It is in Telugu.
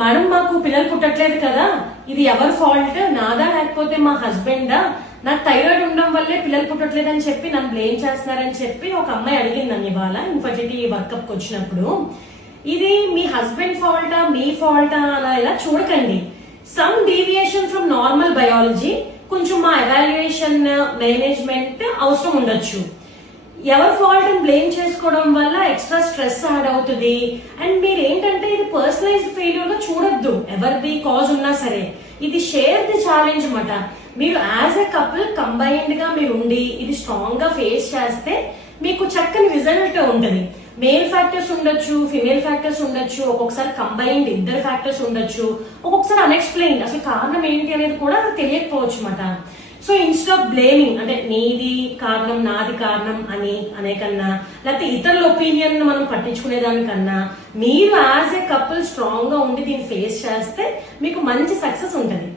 మేడం మాకు పిల్లలు పుట్టట్లేదు కదా, ఇది ఎవరి ఫాల్ట్, నాదా లేకపోతే మా హస్బెండా, నాకు థైరాయిడ్ ఉండడం వల్లే పిల్లలు పుట్టట్లేదు అని చెప్పి నన్ను బ్లేమ్ చేస్తున్నారని చెప్పి ఒక అమ్మాయి అడిగింది నన్ను ఇవాళ ఇన్ఫర్టిలిటీ వర్కప్ వచ్చినప్పుడు. ఇది మీ హస్బెండ్ ఫాల్టా మీ ఫాల్టా అలా ఇలా చూడకండి. Some deviation from normal biology, కొంచెం మా ఎవాల్యుయేషన్ మేనేజ్మెంట్ అవసరం ఉండొచ్చు. ఎవరి ఫాల్ట్ అని బ్లేమ్ చేసుకోవడం వల్ల ఎక్స్ట్రా స్ట్రెస్ యాడ్ అవుతుంది. అండ్ మీరు ఏంటంటే ఇది పర్సనలైజ్డ్ ఫెయిల్యూర్ గా చూడొద్దు, ఎవరిది కాజ్ ఉన్నా సరే. ఇది షేర్ ది ఛాలెంజ్ అన్నమాట. మీరు యాజ్ ఎ కపుల్ కంబైన్డ్ గా మీరు ఉండి ఇది స్ట్రాంగ్ గా ఫేస్ చేస్తే మీకు చక్కని రిజల్ట్ ఉంటుంది. మేల్ ఫ్యాక్టర్స్ ఉండొచ్చు, ఫిమేల్ ఫ్యాక్టర్స్ ఉండొచ్చు, ఒక్కొక్కసారి కంబైన్డ్ ఇద్దరు ఫ్యాక్టర్స్ ఉండొచ్చు, ఒక్కొక్కసారి అన్ఎక్స్ప్లెయిన్డ్ అసలు కారణం ఏంటి అనేది కూడా తెలియకపోవచ్చు అన్నమాట. సో ఇన్స్టెడ్ ఆఫ్ బ్లేమింగ్, అంటే నీది కారణం నాది కారణం అనే కన్నా, లేకపోతే ఇతరుల ఒపీనియన్ మనం పట్టించుకునే దానికన్నా మీరు యాజ్ ఏ కపుల్ స్ట్రాంగ్ గా ఉండి దీన్ని ఫేస్ చేస్తే మీకు మంచి సక్సెస్ ఉంటుంది.